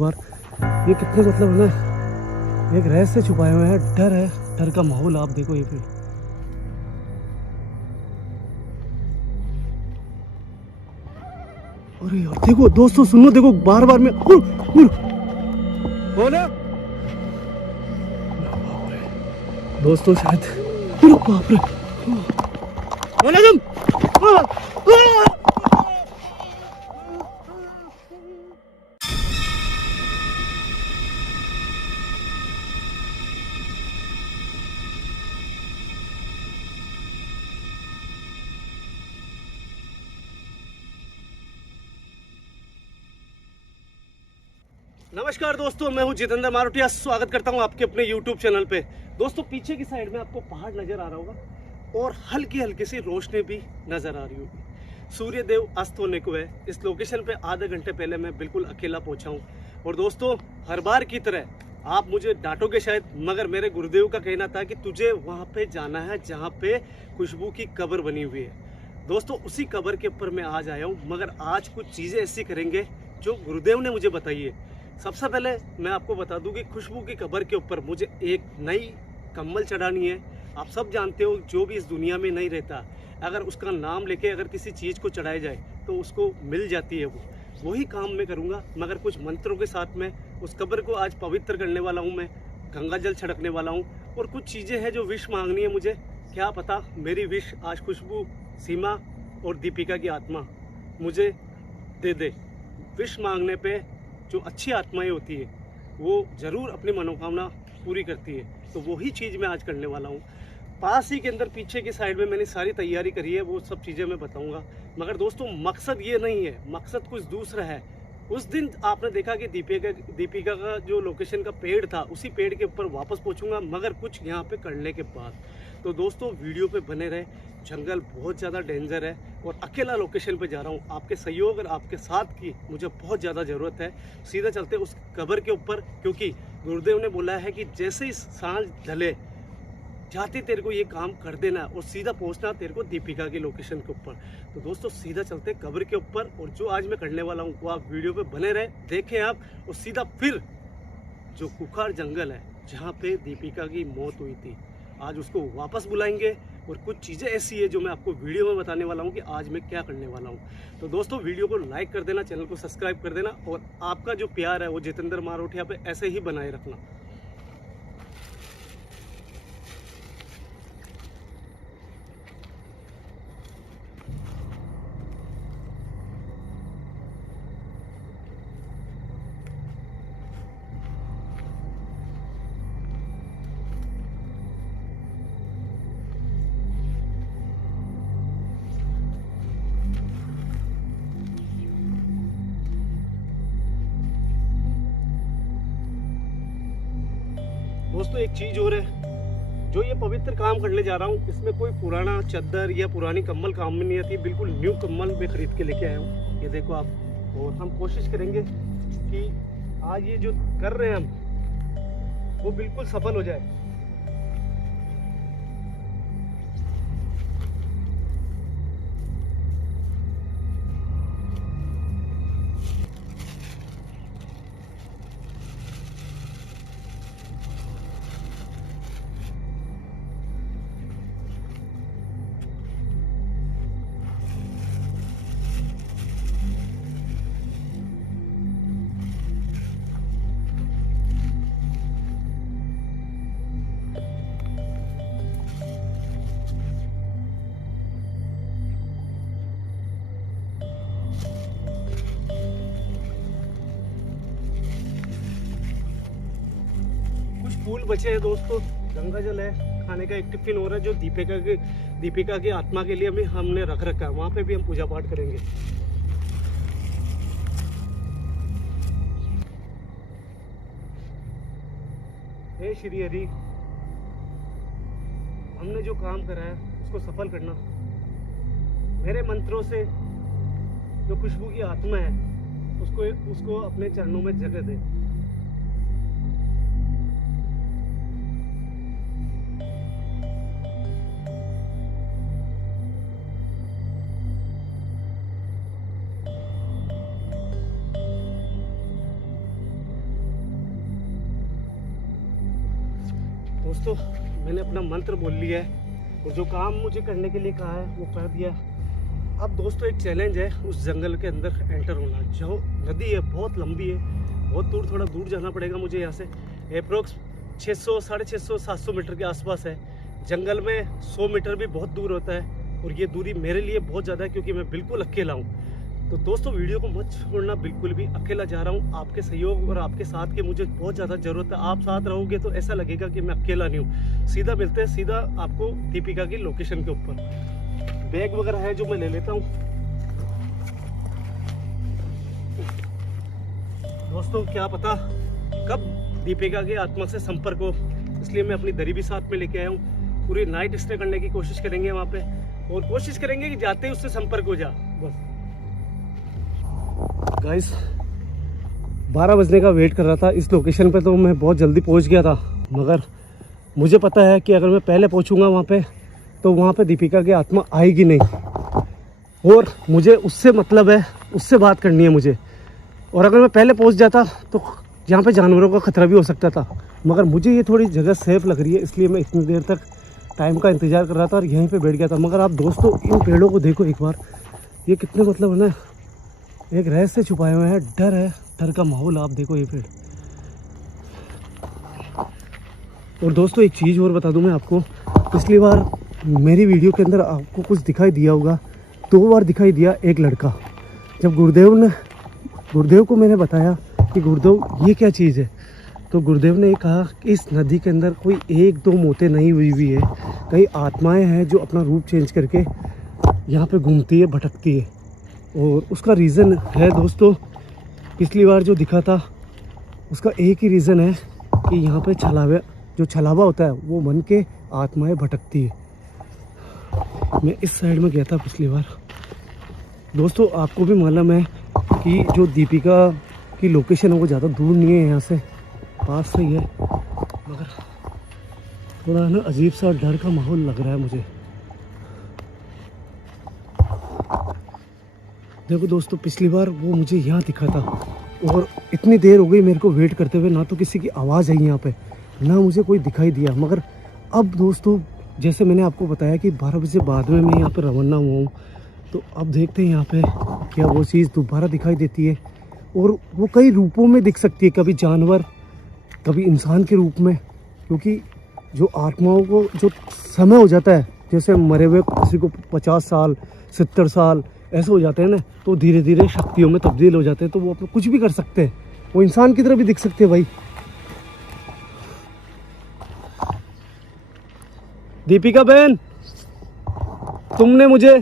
बार। ये कितने मतलब ना एक रहस्य छुपाए हुए हैं, डर है, डर का माहौल आप देखो ये पे। अरे यार देखो दोस्तों, सुनो, देखो बार बार में बोला दोस्तों शायद, अरे बाप रे, बोला तुम। नमस्कार दोस्तों, मैं हूं जितेंद्र मारोटिया। स्वागत करता हूं आपके अपने YouTube चैनल पे। दोस्तों पीछे की साइड में आपको पहाड़ नजर आ रहा होगा और हल्की हल्की सी रोशनी भी नजर आ रही होगी। सूर्य देव अस्त होने को है। इस लोकेशन पे आधे घंटे पहले मैं बिल्कुल अकेला पहुंचा हूं। और दोस्तों हर बार की तरह आप मुझे डांटोगे शायद, मगर मेरे गुरुदेव का कहना था कि तुझे वहाँ पे जाना है जहाँ पे खुशबू की कब्र बनी हुई है। दोस्तों उसी कब्र के ऊपर मैं आज आया हूँ, मगर आज कुछ चीज़ें ऐसी करेंगे जो गुरुदेव ने मुझे बताई है। सबसे पहले मैं आपको बता दूं कि खुशबू की कब्र के ऊपर मुझे एक नई कम्बल चढ़ानी है। आप सब जानते हो जो भी इस दुनिया में नहीं रहता, अगर उसका नाम लेके अगर किसी चीज़ को चढ़ाया जाए तो उसको मिल जाती है। वही काम मैं करूंगा, मगर कुछ मंत्रों के साथ में उस कब्र को आज पवित्र करने वाला हूं। मैं गंगा जल छिड़कने वाला हूं और कुछ चीज़ें हैं जो विश मांगनी है मुझे। क्या पता मेरी विश आज खुशबू, सीमा और दीपिका की आत्मा मुझे दे दे। विश मांगने पे जो अच्छी आत्माएं होती है वो ज़रूर अपनी मनोकामना पूरी करती है। तो वही चीज़ मैं आज करने वाला हूँ। पास ही के अंदर पीछे की साइड में मैंने सारी तैयारी करी है, वो सब चीज़ें मैं बताऊँगा। मगर दोस्तों मकसद ये नहीं है, मकसद कुछ दूसरा है। उस दिन आपने देखा कि दीपिका का जो लोकेशन का पेड़ था, उसी पेड़ के ऊपर वापस पहुँचूँगा, मगर कुछ यहाँ पे करने के बाद। तो दोस्तों वीडियो पे बने रहे। जंगल बहुत ज़्यादा डेंजर है और अकेला लोकेशन पे जा रहा हूँ। आपके सहयोग और आपके साथ की मुझे बहुत ज़्यादा ज़रूरत है। सीधा चलते उस कब्र के ऊपर, क्योंकि गुरुदेव ने बोला है कि जैसे ही सांझ ढले जाते तेरे को ये काम कर देना और सीधा पहुंचना तेरे को दीपिका की लोकेशन के ऊपर। तो दोस्तों सीधा चलते कब्र के ऊपर, और जो आज मैं करने वाला हूँ वो आप वीडियो पे बने रहे, देखें आप। और सीधा फिर जो कुखार जंगल है जहाँ पे दीपिका की मौत हुई थी, आज उसको वापस बुलाएंगे। और कुछ चीज़ें ऐसी है जो मैं आपको वीडियो में बताने वाला हूँ कि आज मैं क्या करने वाला हूँ। तो दोस्तों वीडियो को लाइक कर देना, चैनल को सब्सक्राइब कर देना, और आपका जो प्यार है वो जितेंद्र मारोटिया पे ऐसे ही बनाए रखना। दोस्तों एक चीज़ और है, जो ये पवित्र काम करने जा रहा हूँ इसमें कोई पुराना चादर या पुरानी कंबल काम में नहीं आती। बिल्कुल न्यू कंबल मैं खरीद के लेके आया हूँ, ये देखो आप। और हम कोशिश करेंगे कि आज ये जो कर रहे हैं हम वो बिल्कुल सफल हो जाए। फूल बचे हैं दोस्तों, गंगा जल है, खाने का एक टिफिन हो रहा है जो दीपिका की आत्मा के लिए हमने रख रखा है। वहाँ पे भी हम पूजा पाठ करेंगे। हे श्री हरि, हमने जो काम करा है उसको सफल करना। मेरे मंत्रों से जो खुशबू की आत्मा है उसको अपने चरणों में जगह दे। दोस्तों मैंने अपना मंत्र बोल लिया है और जो काम मुझे करने के लिए कहा है वो कर दिया। अब दोस्तों एक चैलेंज है उस जंगल के अंदर एंटर होना। जो नदी है बहुत लंबी है, बहुत दूर, थोड़ा दूर जाना पड़ेगा मुझे यहाँ से। अप्रोक्स 600, 650, 700 मीटर के आसपास है। जंगल में 100 मीटर भी बहुत दूर होता है और ये दूरी मेरे लिए बहुत ज़्यादा है क्योंकि मैं बिल्कुल अकेला हूँ। तो दोस्तों वीडियो को मत छोड़ना बिल्कुल भी। अकेला जा रहा हूँ, आपके सहयोग और आपके साथ की मुझे बहुत ज़्यादा ज़रूरत है। आप साथ रहोगे तो ऐसा लगेगा कि मैं अकेला नहीं हूँ। सीधा मिलते हैं सीधा आपको दीपिका की लोकेशन के ऊपर। बैग वगैरह है जो मैं ले लेता हूँ। दोस्तों क्या पता कब दीपिका की आत्मा से संपर्क हो, इसलिए मैं अपनी दरी भी साथ में लेके आया हूँ। पूरी नाइट स्टे करने की कोशिश करेंगे वहाँ पे और कोशिश करेंगे कि जाते ही उससे संपर्क हो जा। बस गाइस 12 बजने का वेट कर रहा था इस लोकेशन पे, तो मैं बहुत जल्दी पहुंच गया था। मगर मुझे पता है कि अगर मैं पहले पहुंचूंगा वहाँ पे तो वहाँ पे दीपिका की आत्मा आएगी नहीं और मुझे उससे मतलब है, उससे बात करनी है मुझे। और अगर मैं पहले पहुँच जाता तो यहाँ पे जानवरों का खतरा भी हो सकता था। मगर मुझे ये थोड़ी जगह सेफ लग रही है, इसलिए मैं इतनी देर तक टाइम का इंतज़ार कर रहा था और यहीं पे बैठ गया था। मगर आप दोस्तों इन पेड़ों को देखो एक बार, ये कितने मतलब है ना, एक रहस्य छुपाए हुए हैं। डर है, डर का माहौल। आप देखो ये पेड़। और दोस्तों एक चीज़ और बता दूं मैं आपको, पिछली बार मेरी वीडियो के अंदर आपको कुछ दिखाई दिया होगा, 2 बार दिखाई दिया एक लड़का। जब गुरुदेव को मैंने बताया कि गुरुदेव ये क्या चीज़ है, तो गुरुदेव ने कहा कि इस नदी के अंदर कोई 1-2 मौतें नहीं हुई है, कई आत्माएं हैं जो अपना रूप चेंज करके यहाँ पे घूमती है, भटकती है। और उसका रीज़न है दोस्तों, पिछली बार जो दिखा था उसका एक ही रीज़न है कि यहाँ पे छलावा होता है वो बन के आत्माएं भटकती है। मैं इस साइड में गया था पिछली बार। दोस्तों आपको भी मालूम है कि जो दीपिका की लोकेशन है वो ज़्यादा दूर नहीं है, यहाँ से पास से ही है। मगर थोड़ा ना अजीब सा डर का माहौल लग रहा है मुझे। देखो दोस्तों पिछली बार वो मुझे यहाँ दिखा था और इतनी देर हो गई मेरे को वेट करते हुए, ना तो किसी की आवाज़ आई यहाँ पे, ना मुझे कोई दिखाई दिया। मगर अब दोस्तों जैसे मैंने आपको बताया कि 12 बजे बाद में मैं यहाँ पे रवाना हुआ हूँ, तो अब देखते हैं यहाँ पे क्या वो चीज़ दोबारा दिखाई देती है। और वो कई रूपों में दिख सकती है, कभी जानवर, कभी इंसान के रूप में। क्योंकि जो आत्माओं को जो समय हो जाता है, जैसे मरे हुए किसी को 50 साल 70 साल ऐसे हो जाते हैं ना, तो धीरे धीरे शक्तियों में तब्दील हो जाते हैं, तो वो अपना कुछ भी कर सकते हैं। वो इंसान की तरह भी दिख सकते हैं भाई। दीपिका बहन, तुमने मुझे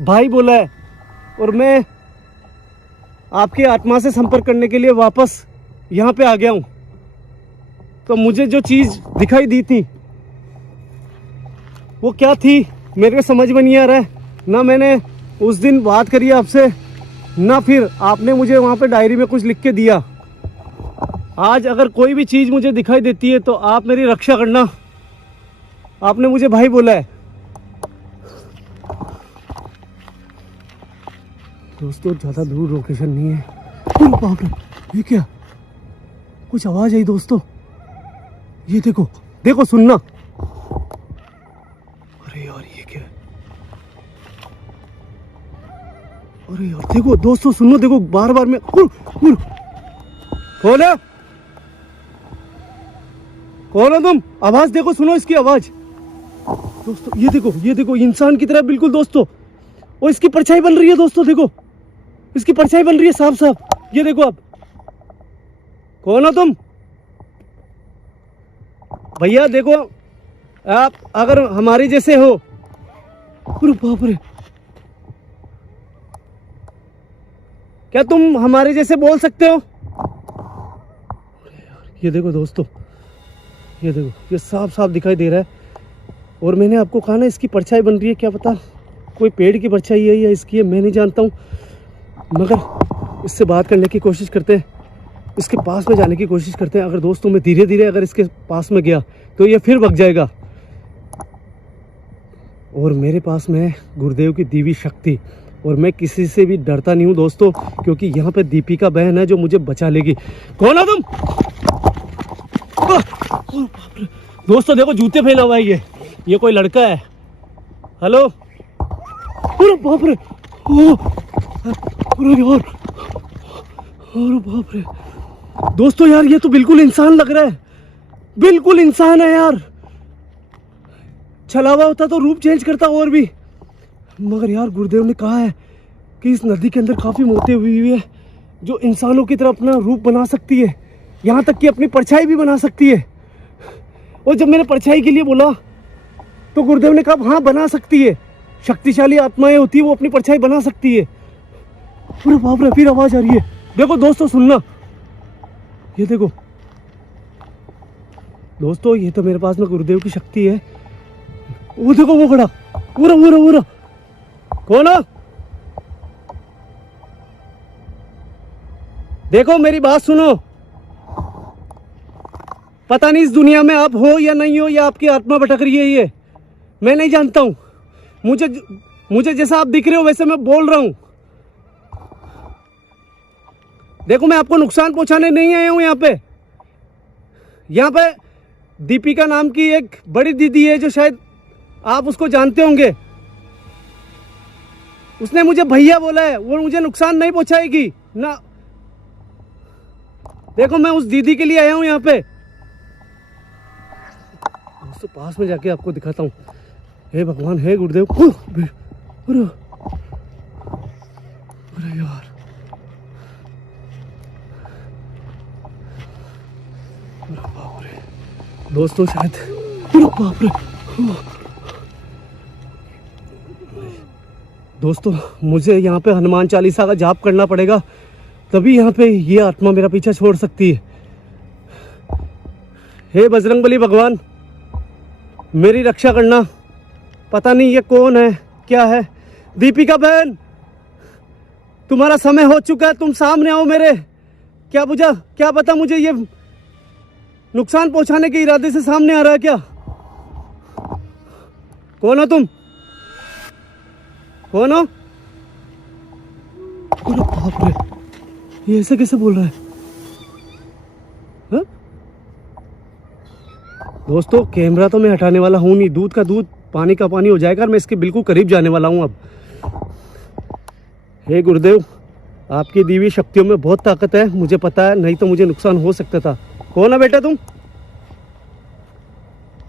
भाई बोला है और मैं आपकी आत्मा से संपर्क करने के लिए वापस यहाँ पे आ गया हूँ। तो मुझे जो चीज़ दिखाई दी थी वो क्या थी मेरे को समझ में नहीं आ रहा है। ना मैंने उस दिन बात करी आपसे, ना फिर आपने मुझे वहाँ पे डायरी में कुछ लिख के दिया। आज अगर कोई भी चीज़ मुझे दिखाई देती है तो आप मेरी रक्षा करना। आपने मुझे भाई बोला है। दोस्तों ज़्यादा दूर लोकेशन नहीं है। अरे बाप रे, ये क्या, कुछ आवाज़ आई दोस्तों, ये देखो देखो, सुनना। अरे यार ये क्या है, अरे यार देखो दोस्तों, सुनो, देखो बार बार में कौन है, कौन हो तुम? आवाज देखो, सुनो इसकी आवाज। दोस्तों ये देखो, ये देखो, इंसान की तरह बिल्कुल दोस्तों। और इसकी परछाई बन रही है दोस्तों, देखो इसकी परछाई बन रही है साफ साफ। ये देखो आप, कौन हो तुम? भैया देखो, आप अगर हमारी जैसे हो। अरे बाप रे, क्या तुम हमारे जैसे बोल सकते हो? ये देखो दोस्तों, ये देखो, ये साफ साफ दिखाई दे रहा है। और मैंने आपको कहा ना इसकी परछाई बन रही है, क्या पता कोई पेड़ की परछाई है या इसकी है, मैं नहीं जानता हूँ। मगर इससे बात करने की कोशिश करते हैं, इसके पास में जाने की कोशिश करते हैं। अगर दोस्तों मैं धीरे धीरे अगर इसके पास में गया तो ये फिर भग जाएगा। और मेरे पास में है गुरुदेव की दी हुई शक्ति, और मैं किसी से भी डरता नहीं हूँ दोस्तों, क्योंकि यहाँ पे दीपिका बहन है जो मुझे बचा लेगी। कौन हो तुम? दोस्तों देखो जूते पहना हुआ है ये कोई लड़का है। हेलो, अरे बाप रे, अरे यार, अरे बाप रे। दोस्तों यार ये तो बिल्कुल इंसान लग रहा है, बिल्कुल इंसान है यार। छलावा होता तो रूप चेंज करता और भी, मगर यार गुरुदेव ने कहा है कि इस नदी के अंदर काफ़ी मोती हुई है जो इंसानों की तरह अपना रूप बना सकती है, यहाँ तक कि अपनी परछाई भी बना सकती है। और जब मैंने परछाई के लिए बोला तो गुरुदेव ने कहा हाँ बना सकती है, शक्तिशाली आत्माएं होती है वो अपनी परछाई बना सकती है। अरे बाप रे, फिर आवाज़ आ रही है। देखो दोस्तों सुनना, ये देखो दोस्तों, ये तो मेरे पास में गुरुदेव की शक्ति है। वो देखो वो खड़ा, पूरा कौन है? देखो मेरी बात सुनो, पता नहीं इस दुनिया में आप हो या नहीं हो, या आपकी आत्मा भटक रही है, ये मैं नहीं जानता हूं। मुझे जैसा आप दिख रहे हो वैसे मैं बोल रहा हूं। देखो मैं आपको नुकसान पहुंचाने नहीं आया हूं। यहाँ पे दीपिका नाम की एक बड़ी दीदी है जो शायद आप उसको जानते होंगे। उसने मुझे भैया बोला है, वो मुझे नुकसान नहीं पहुंचाएगी ना। देखो मैं उस दीदी के लिए आया हूं यहाँ पे। तो पास में जाके आपको दिखाता हूँ। हे भगवान, हे गुरुदेव। अरे यार, बाप रे दोस्तों, शायद बाप रे दोस्तों, मुझे यहाँ पे हनुमान चालीसा का जाप करना पड़ेगा, तभी यहाँ पे ये आत्मा मेरा पीछा छोड़ सकती है। हे बजरंगबली भगवान, मेरी रक्षा करना। पता नहीं ये कौन है, क्या है। दीपिका बहन, तुम्हारा समय हो चुका है, तुम सामने आओ मेरे। क्या पता मुझे ये नुकसान पहुंचाने के इरादे से सामने आ रहा है क्या? कौन हो तुम? कौन हो? अरे बाप रे, ये ऐसे कैसे बोल रहा है? दोस्तों कैमरा तो मैं हटाने वाला हूँ नहीं, दूध का दूध पानी का पानी हो जाएगा। मैं इसके बिल्कुल करीब जाने वाला हूँ अब। हे गुरुदेव, आपकी दी हुई शक्तियों में बहुत ताकत है, मुझे पता है, नहीं तो मुझे नुकसान हो सकता था। कौन है बेटा तुम?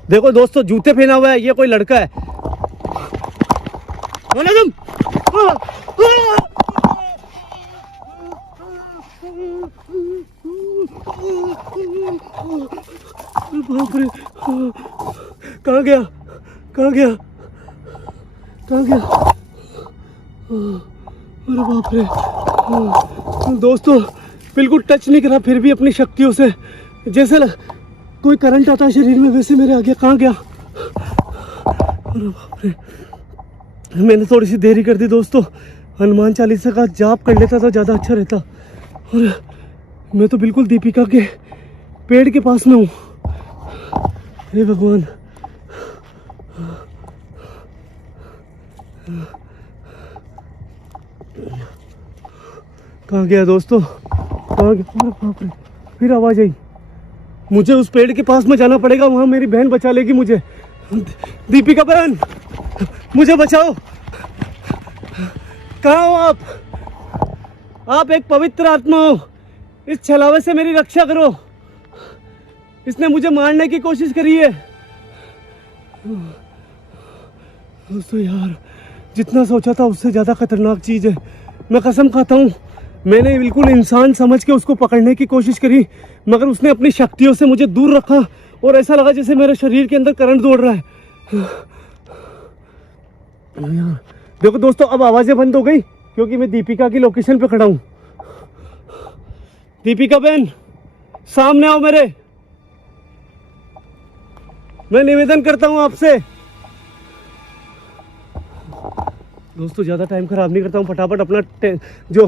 देखो दोस्तों जूते पहना हुआ है, ये कोई लड़का है। कौन है तुम? बाप रे, कहाँ गया? अरे बाप रे दोस्तों, बिल्कुल टच नहीं करा, फिर भी अपनी शक्तियों से जैसे कोई करंट आता है शरीर में, वैसे मेरे आगे कहाँ गया। अरे बाप रे, मैंने थोड़ी सी देरी कर दी दोस्तों। हनुमान चालीसा का जाप कर लेता तो ज़्यादा अच्छा रहता। और मैं तो बिल्कुल दीपिका के पेड़ के पास में हूँ। हे भगवान, कहाँ गया दोस्तों? कहाँ गया? अरे बाप रे, फिर आवाज़ आई। मुझे उस पेड़ के पास में जाना पड़ेगा, वहाँ मेरी बहन बचा लेगी मुझे। दीपिका बहन, मुझे बचाओ। कहाँ हो आप? आप एक पवित्र आत्मा हो, इस छलावे से मेरी रक्षा करो। इसने मुझे मारने की कोशिश करी है। दोस्तों यार, जितना सोचा था उससे ज़्यादा खतरनाक चीज़ है। मैं कसम खाता हूँ, मैंने बिल्कुल इंसान समझ के उसको पकड़ने की कोशिश करी, मगर उसने अपनी शक्तियों से मुझे दूर रखा और ऐसा लगा जैसे मेरे शरीर के अंदर करंट दौड़ रहा है। यार देखो दोस्तों, अब आवाज़ें बंद हो गई क्योंकि मैं दीपिका की लोकेशन पे खड़ा हूँ। दीपिका बहन, सामने आओ मेरे। मैं निवेदन करता हूँ आपसे। दोस्तों ज़्यादा टाइम ख़राब नहीं करता हूँ, फटाफट अपना जो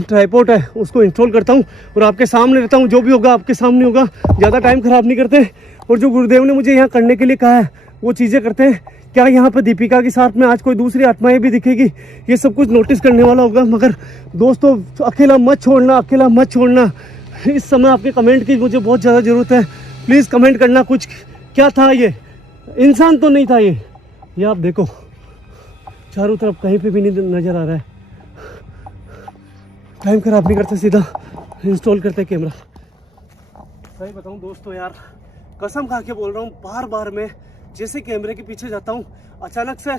ट्राइपॉड है उसको इंस्टॉल करता हूँ और आपके सामने रहता हूँ। जो भी होगा आपके सामने होगा, ज़्यादा टाइम ख़राब नहीं करते। और जो गुरुदेव ने मुझे यहाँ करने के लिए कहा है वो चीज़ें करते हैं। क्या यहाँ पर दीपिका के साथ में आज कोई दूसरी आत्माएं भी दिखेगी, ये सब कुछ नोटिस करने वाला होगा। मगर दोस्तों अकेला मत छोड़ना। इस समय आपके कमेंट की मुझे बहुत ज़्यादा ज़रूरत है। प्लीज़ कमेंट करना कुछ क्या था ये? इंसान तो नहीं था ये आप देखो, चारों तरफ कहीं पे भी नहीं नजर आ रहा है। टाइम खराब नहीं करते, सीधा इंस्टॉल करते कैमरा। सही बताऊं दोस्तों यार, कसम खा के बोल रहा हूँ, बार बार मैं जैसे कैमरे के पीछे जाता हूँ, अचानक से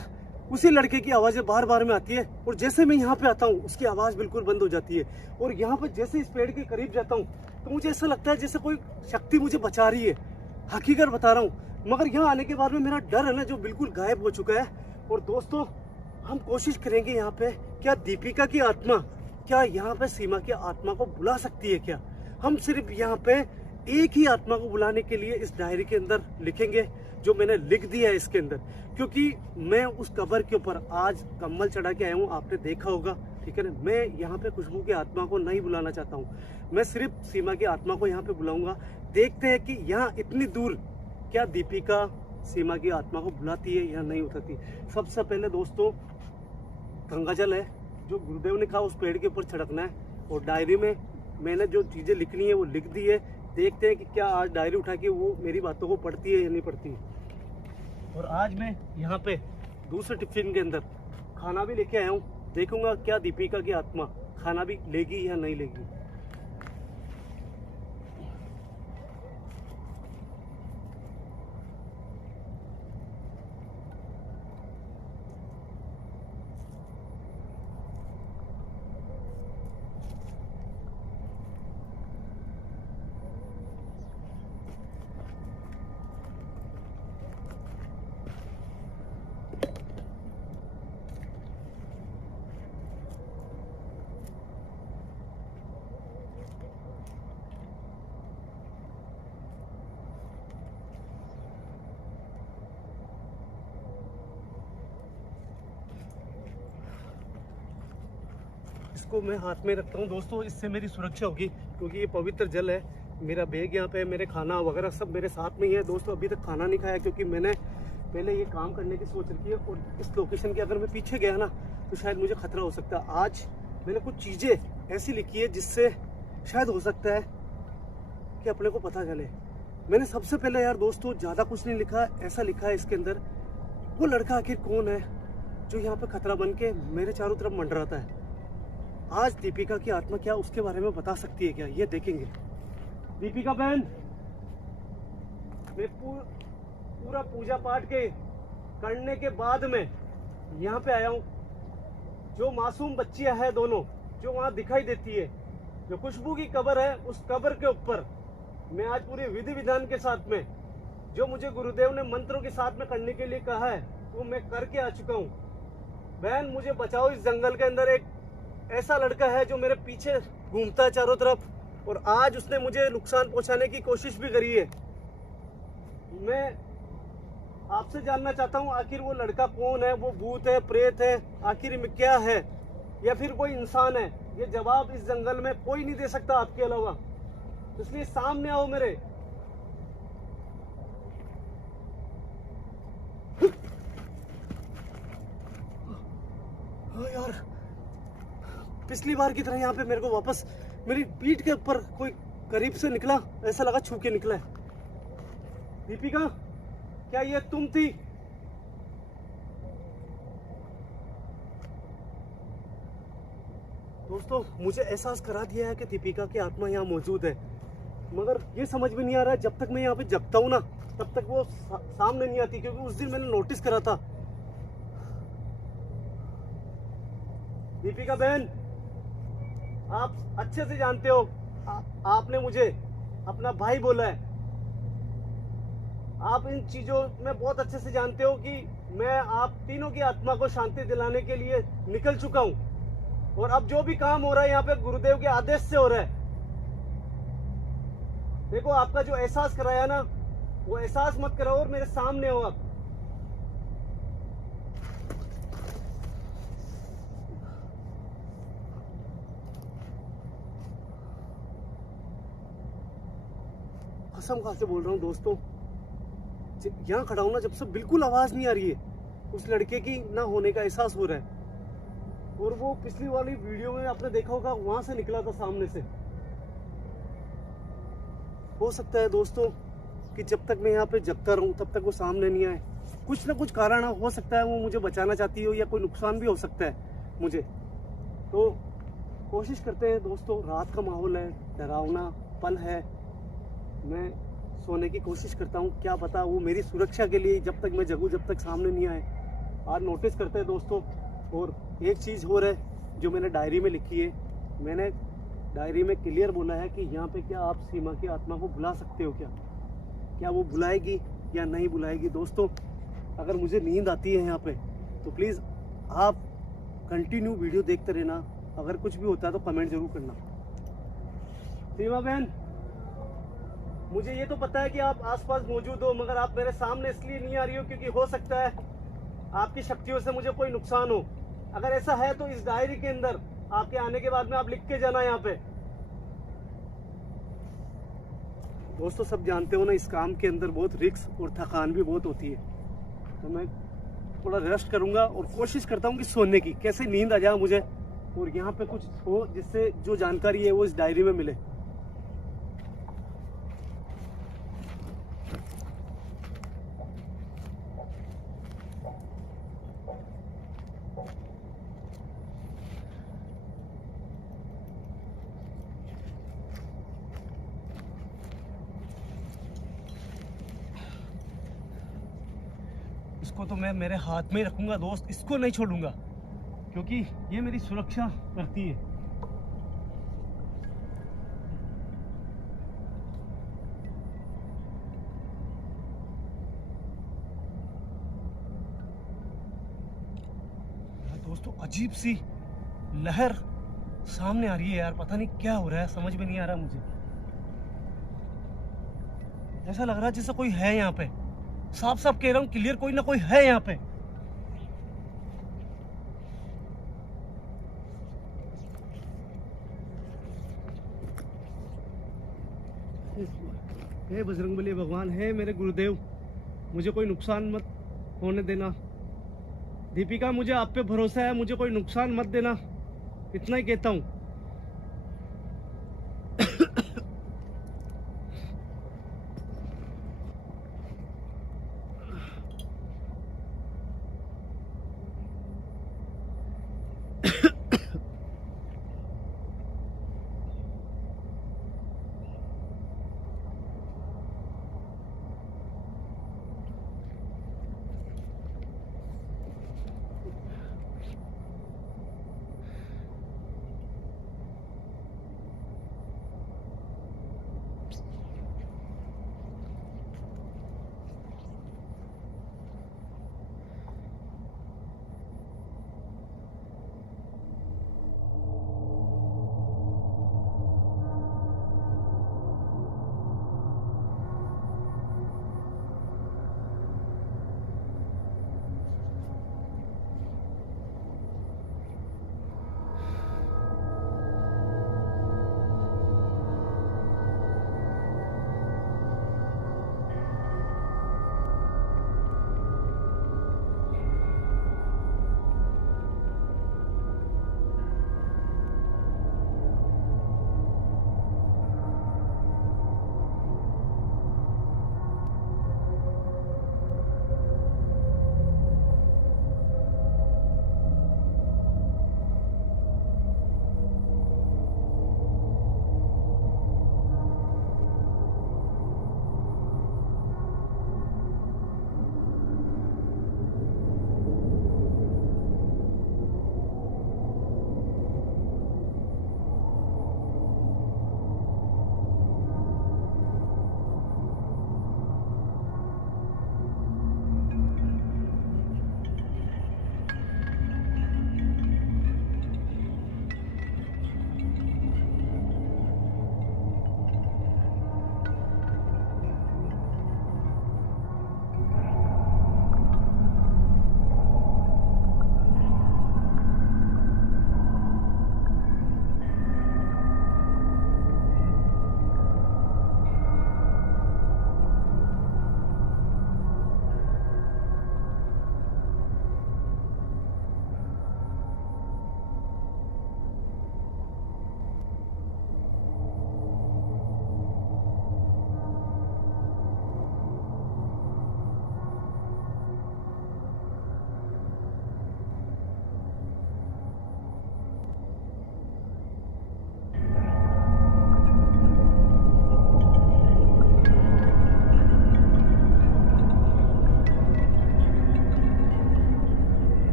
उसी लड़के की आवाज़ें बार बार में आती है, और जैसे मैं यहाँ पे आता हूँ उसकी आवाज़ बिल्कुल बंद हो जाती है। और यहाँ पे जैसे इस पेड़ के करीब जाता हूँ तो मुझे ऐसा लगता है जैसे कोई शक्ति मुझे बचा रही है। हकीकत बता रहा हूँ, मगर यहाँ आने के बाद में मेरा डर है ना जो बिल्कुल गायब हो चुका है। और दोस्तों हम कोशिश करेंगे यहाँ पे, क्या दीपिका की आत्मा, क्या यहाँ पे सीमा की आत्मा को बुला सकती है क्या? हम सिर्फ यहाँ पे एक ही आत्मा को बुलाने के लिए इस डायरी के अंदर लिखेंगे जो मैंने लिख दिया है इसके अंदर, क्योंकि मैं उस कब्र के ऊपर आज कम्बल चढ़ा के आया हूँ, आपने देखा होगा, ठीक है ना। मैं यहाँ पे खुशबू की आत्मा को नहीं बुलाना चाहता हूँ, मैं सिर्फ सीमा की आत्मा को यहाँ पे बुलाऊंगा। देखते हैं कि यहाँ इतनी दूर क्या दीपिका सीमा की आत्मा को बुलाती है या नहीं उठाती। सबसे पहले दोस्तों गंगा जल है जो गुरुदेव ने कहा उस पेड़ के ऊपर छिड़कना है, और डायरी में मैंने जो चीज़ें लिखनी है वो लिख दी है। देखते हैं कि क्या आज डायरी उठा के वो मेरी बातों को पढ़ती है या नहीं पढ़ती है। और आज मैं यहाँ पे दूसरे टिफिन के अंदर खाना भी लेके आया हूँ, देखूंगा क्या दीपिका की आत्मा खाना भी लेगी या नहीं लेगी। इसको मैं हाथ में रखता हूँ दोस्तों, इससे मेरी सुरक्षा होगी, क्योंकि ये पवित्र जल है। मेरा बैग यहाँ पे है, मेरे खाना वगैरह सब मेरे साथ में ही है दोस्तों। अभी तक खाना नहीं खाया क्योंकि मैंने पहले ये काम करने की सोच रखी है, और इस लोकेशन के अगर मैं पीछे गया ना तो शायद मुझे खतरा हो सकता है। आज मैंने कुछ चीज़ें ऐसी लिखी है जिससे शायद हो सकता है कि अपने को पता चले। मैंने सबसे पहले यार दोस्तों ज़्यादा कुछ नहीं लिखा, ऐसा लिखा है इसके अंदर, वो लड़का आखिर कौन है जो यहाँ पे खतरा बन के मेरे चारों तरफ मंडराता है। आज दीपिका की आत्मा क्या उसके बारे में बता सकती है क्या, ये देखेंगे। दीपिका बहन, मैं पूरा पूजा पाठ के करने के बाद में यहाँ पे आया हूँ। जो मासूम बच्चियां हैं दोनों जो वहाँ दिखाई देती है, जो खुशबू की कब्र है, उस कब्र के ऊपर मैं आज पूरे विधि विधान के साथ में जो मुझे गुरुदेव ने मंत्रों के साथ में करने के लिए कहा है वो मैं करके आ चुका हूँ। बहन मुझे बचाओ, इस जंगल के अंदर एक ऐसा लड़का है जो मेरे पीछे घूमता है चारों तरफ, और आज उसने मुझे नुकसान पहुंचाने की कोशिश भी करी है। मैं आपसे जानना चाहता हूं आखिर वो लड़का कौन है, वो भूत है, प्रेत है, आखिर में क्या है, या फिर कोई इंसान है? ये जवाब इस जंगल में कोई नहीं दे सकता आपके अलावा, इसलिए सामने आओ मेरे। हाँ यार, पिछली बार की तरह यहाँ पे मेरे को वापस मेरी पीठ के ऊपर कोई करीब से निकला, ऐसा लगा छू के निकला है। दीपिका, क्या ये तुम थी? दोस्तों मुझे एहसास करा दिया है कि दीपिका की आत्मा यहाँ मौजूद है, मगर ये समझ में नहीं आ रहा है जब तक मैं यहाँ पे जगता हूँ ना तब तक वो सामने नहीं आती, क्योंकि उस दिन मैंने नोटिस करा था। दीपिका बहन, आप अच्छे से जानते हो, आपने मुझे अपना भाई बोला है, आप इन चीजों में बहुत अच्छे से जानते हो कि मैं आप तीनों की आत्मा को शांति दिलाने के लिए निकल चुका हूं, और अब जो भी काम हो रहा है यहाँ पे गुरुदेव के आदेश से हो रहा है। देखो आपका जो एहसास कराया ना वो एहसास मत कराओ और मेरे सामने हो आप। कसम खा के बोल रहा हूँ दोस्तों, यहाँ खड़ा हूं ना जब से बिल्कुल आवाज नहीं आ रही है, उस लड़के की ना होने का एहसास हो रहा है। और वो पिछली वाली वीडियो में आपने देखा होगा वहां से निकला था सामने से। हो सकता है दोस्तों कि जब तक मैं यहाँ पे जगता रहूँ तब तक वो सामने नहीं आए। कुछ ना कुछ कारण हो सकता है, वो मुझे बचाना चाहती हो या कोई नुकसान भी हो सकता है मुझे। तो कोशिश करते हैं दोस्तों, रात का माहौल है, डरावना पल है, मैं सोने की कोशिश करता हूँ। क्या पता वो मेरी सुरक्षा के लिए जब तक मैं जगूँ, जब तक सामने नहीं आए। आज नोटिस करते हैं दोस्तों। और एक चीज़ हो रहा है जो मैंने डायरी में लिखी है, मैंने डायरी में क्लियर बोला है कि यहाँ पे क्या आप सीमा की आत्मा को बुला सकते हो क्या वो बुलाएगी या नहीं बुलाएगी। दोस्तों अगर मुझे नींद आती है यहाँ पे तो प्लीज़ आप कंटिन्यू वीडियो देखते रहना। अगर कुछ भी होता है तो कमेंट जरूर करना। सीमा बहन, मुझे ये तो पता है कि आप आसपास मौजूद हो, मगर आप मेरे सामने इसलिए नहीं आ रही हो क्योंकि हो सकता है आपकी शक्तियों से मुझे कोई नुकसान हो। अगर ऐसा है तो इस डायरी के अंदर आपके आने के बाद में आप लिख के जाना यहाँ पे। दोस्तों सब जानते हो ना, इस काम के अंदर बहुत रिस्क और थकान भी बहुत होती है। तो मैं थोड़ा रेस्ट करूंगा और कोशिश करता हूँ कि सोने की कैसे नींद आ जाए मुझे, और यहाँ पे कुछ हो जिससे जो जानकारी है वो इस डायरी में मिले। इसको तो मैं मेरे हाथ में ही रखूंगा दोस्त, इसको नहीं छोड़ूंगा क्योंकि ये मेरी सुरक्षा करती है। दोस्तों अजीब सी लहर सामने आ रही है यार, पता नहीं क्या हो रहा है, समझ में नहीं आ रहा मुझे। ऐसा लग रहा है जैसे कोई है यहाँ पे, साफ साफ कह रहा हूँ, क्लियर, कोई ना कोई है यहाँ पे। हे बजरंगबली भगवान, है मेरे गुरुदेव, मुझे कोई नुकसान मत होने देना। दीपिका मुझे आप पे भरोसा है, मुझे कोई नुकसान मत देना, इतना ही कहता हूँ।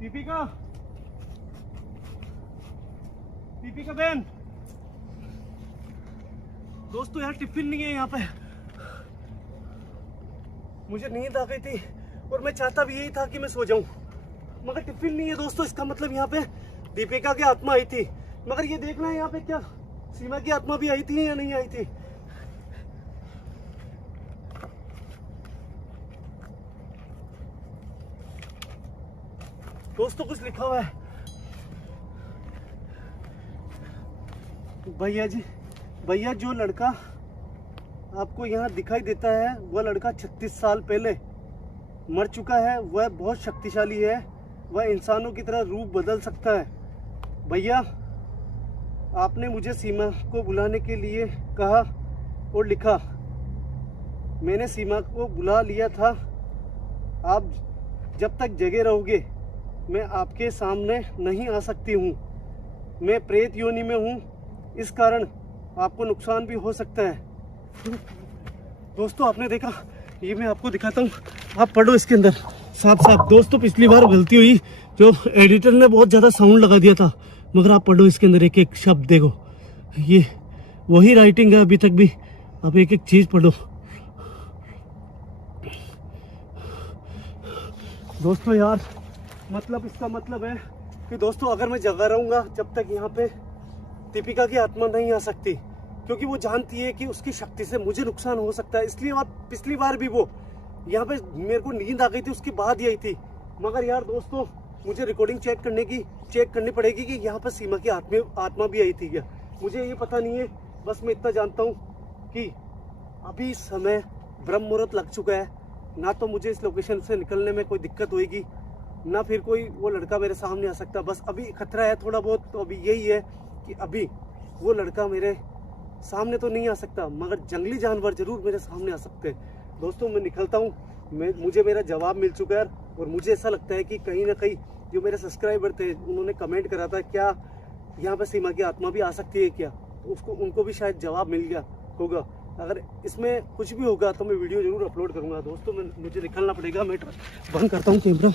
दीपिका, दीपिका बहन, दोस्तों यार टिफिन नहीं है यहाँ पे। मुझे नींद आ गई थी और मैं चाहता भी यही था कि मैं सो जाऊं, मगर टिफिन नहीं है दोस्तों। इसका मतलब यहाँ पे दीपिका की आत्मा आई थी, मगर ये देखना है यहाँ पे क्या सीमा की आत्मा भी आई थी या नहीं आई थी। दोस्तों कुछ लिखा हुआ है, भैया जी, भैया जो लड़का आपको यहाँ दिखाई देता है वह लड़का 36 साल पहले मर चुका है। वह बहुत शक्तिशाली है, वह इंसानों की तरह रूप बदल सकता है। भैया आपने मुझे सीमा को बुलाने के लिए कहा और लिखा, मैंने सीमा को बुला लिया था। आप जब तक जगे रहोगे मैं आपके सामने नहीं आ सकती हूँ। मैं प्रेत योनि में हूँ, इस कारण आपको नुकसान भी हो सकता है। दोस्तों आपने देखा, ये मैं आपको दिखाता हूँ, आप पढ़ो इसके अंदर साफ साफ। दोस्तों पिछली बार गलती हुई, जो एडिटर ने बहुत ज़्यादा साउंड लगा दिया था, मगर आप पढ़ो इसके अंदर एक एक शब्द देखो, ये वही राइटिंग है अभी तक भी। आप एक एक चीज़ पढ़ो। दोस्तों यार मतलब इसका मतलब है कि दोस्तों अगर मैं जगा रहूँगा जब तक यहाँ पे दीपिका की आत्मा नहीं आ सकती, क्योंकि वो जानती है कि उसकी शक्ति से मुझे नुकसान हो सकता है। इसलिए आप पिछली बार भी वो यहाँ पे मेरे को नींद आ गई थी, उसके बाद ही आई थी। मगर यार दोस्तों मुझे रिकॉर्डिंग चेक करनी पड़ेगी कि यहाँ पर सीमा की आत्मा भी आई थी क्या, मुझे ये पता नहीं है। बस मैं इतना जानता हूँ कि अभी समय ब्रह्म मुहूर्त लग चुका है, ना तो मुझे इस लोकेशन से निकलने में कोई दिक्कत होगी, ना फिर कोई वो लड़का मेरे सामने आ सकता। बस अभी खतरा है थोड़ा बहुत, तो अभी यही है कि अभी वो लड़का मेरे सामने तो नहीं आ सकता, मगर जंगली जानवर जरूर मेरे सामने आ सकते हैं। दोस्तों मैं निकलता हूँ, मुझे मेरा जवाब मिल चुका है और मुझे ऐसा लगता है कि कहीं ना कहीं जो मेरे सब्सक्राइबर थे उन्होंने कमेंट करा था क्या यहाँ पर सीमा की आत्मा भी आ सकती है क्या, तो उनको भी शायद जवाब मिल गया होगा। अगर इसमें कुछ भी होगा तो मैं वीडियो जरूर अपलोड करूँगा। दोस्तों मुझे निकलना पड़ेगा, मैं बंद करता हूँ कैमरा।